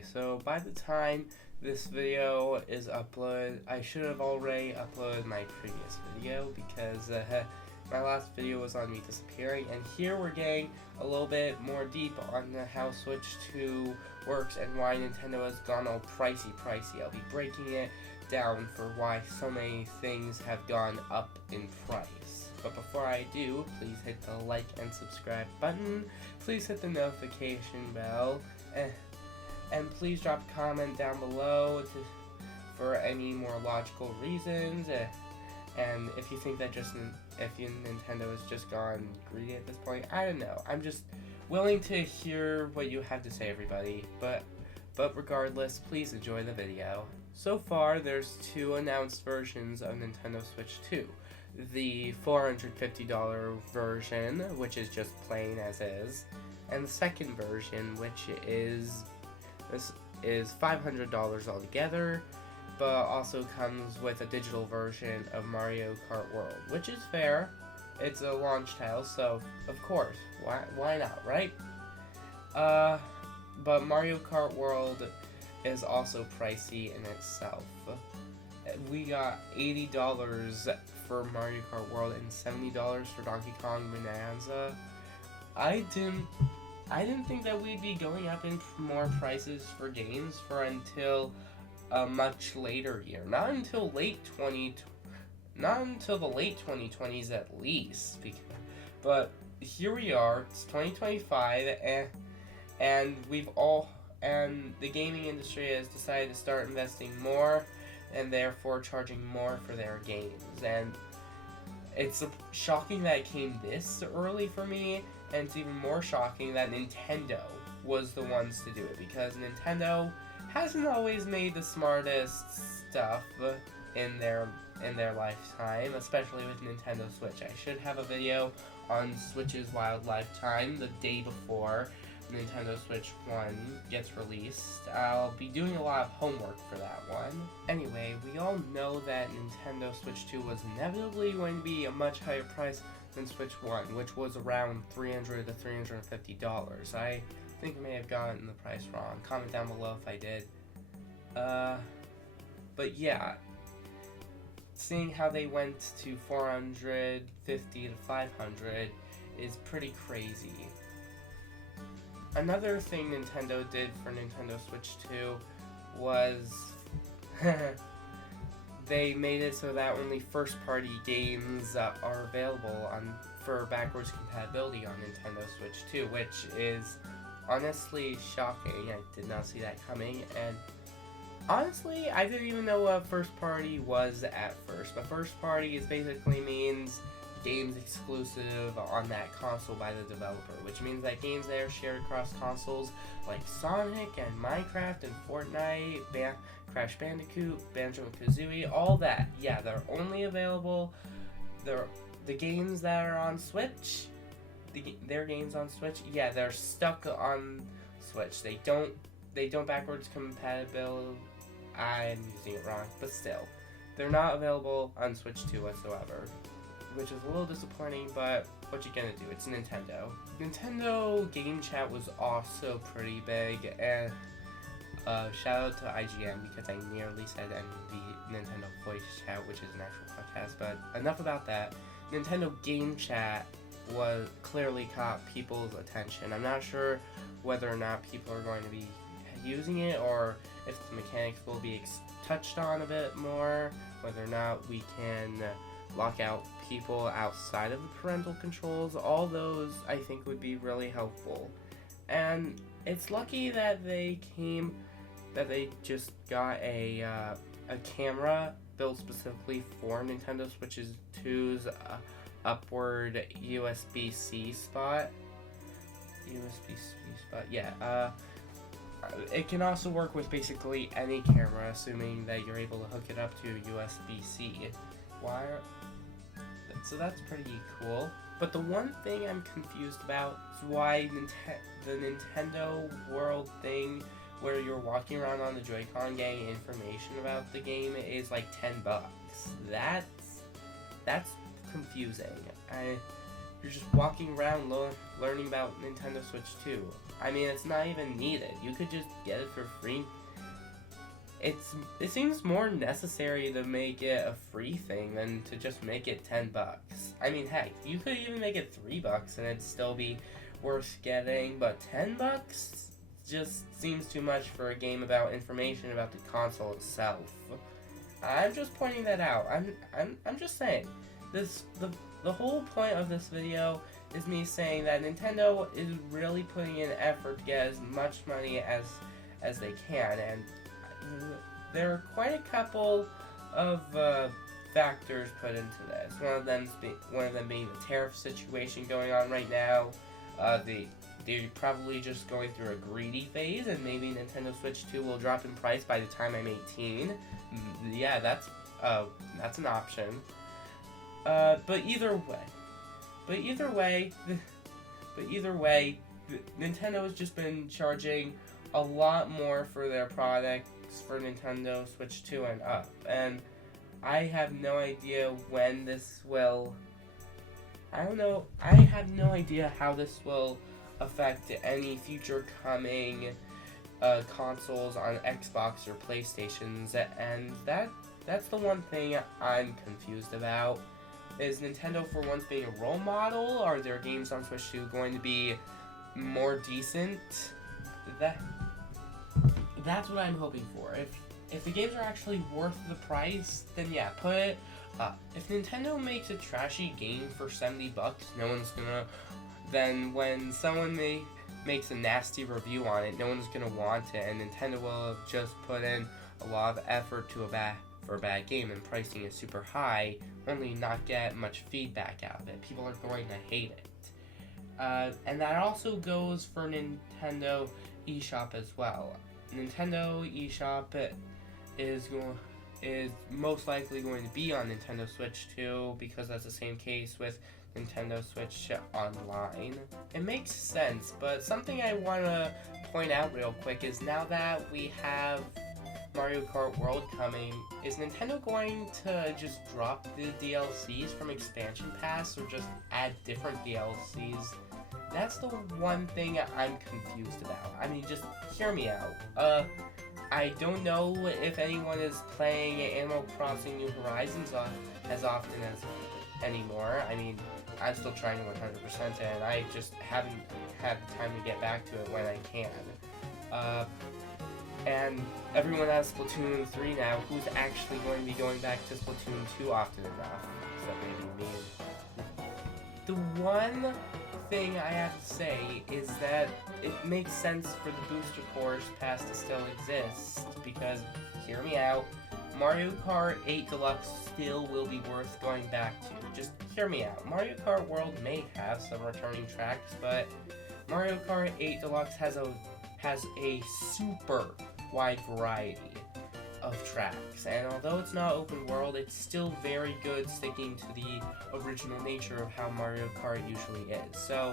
Okay, so by the time this video is uploaded, I should have already uploaded my previous video because my last video was on me disappearing, and here we're getting a little bit more deep on how Switch 2 works and why Nintendo has gone all pricey. I'll be breaking it down for why so many things have gone up in price. But before I do, please hit the like and subscribe button, please hit the notification bell, and please drop a comment down below for any more logical reasons. And if you think that Nintendo has just gone greedy at this point, I don't know. I'm just willing to hear what you have to say, everybody. But regardless, please enjoy the video. So far, there's two announced versions of Nintendo Switch 2. The $450 version, which is just plain as is, and the second version, which is $500 altogether, but also comes with a digital version of Mario Kart World, which is fair. It's a launch title, so of course, why not, right? But Mario Kart World is also pricey in itself. We got $80 for Mario Kart World and $70 for Donkey Kong Bonanza. I didn't think that we'd be going up in more prices for games until a much later year. Not until the late 2020s at least. But here we are. It's 2025, and the gaming industry has decided to start investing more, and therefore charging more for their games. And it's shocking that it came this early for me, and it's even more shocking that Nintendo was the ones to do it, because Nintendo hasn't always made the smartest stuff in their lifetime, especially with Nintendo Switch. I should have a video on Switch's wild lifetime the day before Nintendo Switch 1 gets released. I'll be doing a lot of homework for that one. Anyway, we all know that Nintendo Switch 2 was inevitably going to be a much higher price than Switch 1, which was around $300 to $350. I think I may have gotten the price wrong. Comment down below if I did. But yeah, seeing how they went to $450 to $500 is pretty crazy. Another thing Nintendo did for Nintendo Switch 2 was they made it so that only first-party games are available for backwards compatibility on Nintendo Switch 2, which is honestly shocking. I did not see that coming, and honestly, I didn't even know what first-party was at first. But first-party basically means games exclusive on that console by the developer, which means that games that are shared across consoles like Sonic and Minecraft and Fortnite, Crash Bandicoot, Banjo-Kazooie, all that, yeah, they're only available. The games that are on Switch, their games on Switch, yeah, they're stuck on Switch. They don't backwards compatible. I'm using it wrong, but still, they're not available on Switch 2 whatsoever, which is a little disappointing, but what you gonna do? It's Nintendo. Nintendo Game Chat was also pretty big, and shout out to IGN because I nearly said the Nintendo Voice Chat, which is an actual podcast, but enough about that. Nintendo Game Chat clearly caught people's attention. I'm not sure whether or not people are going to be using it, or if the mechanics will be touched on a bit more, whether or not we can lock out people outside of the parental controls. All those I think would be really helpful. And it's lucky that they just got a camera built specifically for Nintendo Switch 2's upward USB-C spot. Yeah. It can also work with basically any camera, assuming that you're able to hook it up to USB-C wire. So that's pretty cool. But the one thing I'm confused about is why the Nintendo World thing, where you're walking around on the Joy-Con getting information about the game, is like $10. That's confusing. You're just walking around learning about Nintendo Switch 2. I mean, it's not even needed. You could just get it for free. It seems more necessary to make it a free thing than to just make it $10. I mean, heck, you could even make it $3 and it'd still be worth getting, but $10 just seems too much for a game about information about the console itself. I'm just pointing that out. I'm just saying. The whole point of this video is me saying that Nintendo is really putting in effort to get as much money as they can, and there are quite a couple of factors put into this. One of them being the tariff situation going on right now. They're probably just going through a greedy phase, and maybe Nintendo Switch 2 will drop in price by the time I'm 18. Yeah, that's an option. But either way, Nintendo has just been charging a lot more for their products for Nintendo Switch 2 and up, and I have no idea when this will. I have no idea how this will affect any future coming consoles on Xbox or PlayStations, and that's the one thing I'm confused about. Is Nintendo for once being a role model? Are their games on Switch 2 going to be more decent? That's what I'm hoping for. If the games are actually worth the price, then yeah, put it up. If Nintendo makes a trashy game for $70, no one's gonna. Then when someone makes a nasty review on it, no one's gonna want it, and Nintendo will have just put in a lot of effort for a bad game, and pricing is super high, only not get much feedback out of it. People are going to hate it. And that also goes for Nintendo eShop as well. Nintendo eShop is most likely going to be on Nintendo Switch 2 because that's the same case with Nintendo Switch Online. It makes sense, but something I want to point out real quick is now that we have Mario Kart World coming, is Nintendo going to just drop the DLCs from Expansion Pass or just add different DLCs? That's the one thing I'm confused about. I mean, just hear me out. I don't know if anyone is playing Animal Crossing New Horizons as often as anymore. I mean, I'm still trying to 100% it, and I just haven't had time to get back to it when I can. And everyone has Splatoon 3 now. Who's actually going to be going back to Splatoon 2 often enough? Except maybe me. The one thing I have to say is that it makes sense for the Booster Course Pass to still exist, because, hear me out, Mario Kart 8 Deluxe still will be worth going back to. Just hear me out. Mario Kart World may have some returning tracks, but Mario Kart 8 Deluxe has a super wide variety of tracks, and although it's not open world, it's still very good sticking to the original nature of how Mario Kart usually is. So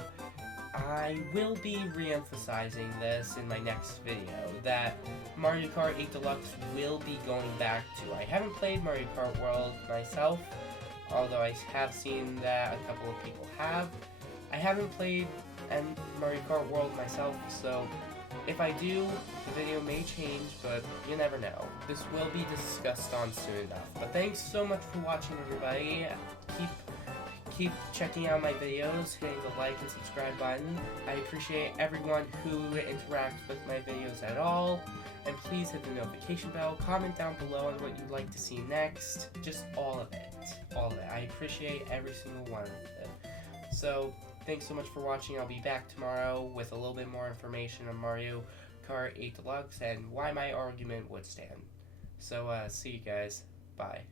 I will be re-emphasizing this in my next video, that Mario Kart 8 Deluxe will be going back to. I haven't played Mario Kart World myself, although I have seen that a couple of people have. I haven't played Mario Kart World myself, so if I do, the video may change, but you never know. This will be discussed on soon enough. But thanks so much for watching, everybody. Keep checking out my videos, hitting the like and subscribe button. I appreciate everyone who interacts with my videos at all. And please hit the notification bell, comment down below on what you'd like to see next. Just all of it. All of it. I appreciate every single one of it. So, thanks so much for watching. I'll be back tomorrow with a little bit more information on Mario Kart 8 Deluxe and why my argument would stand. So, see you guys. Bye.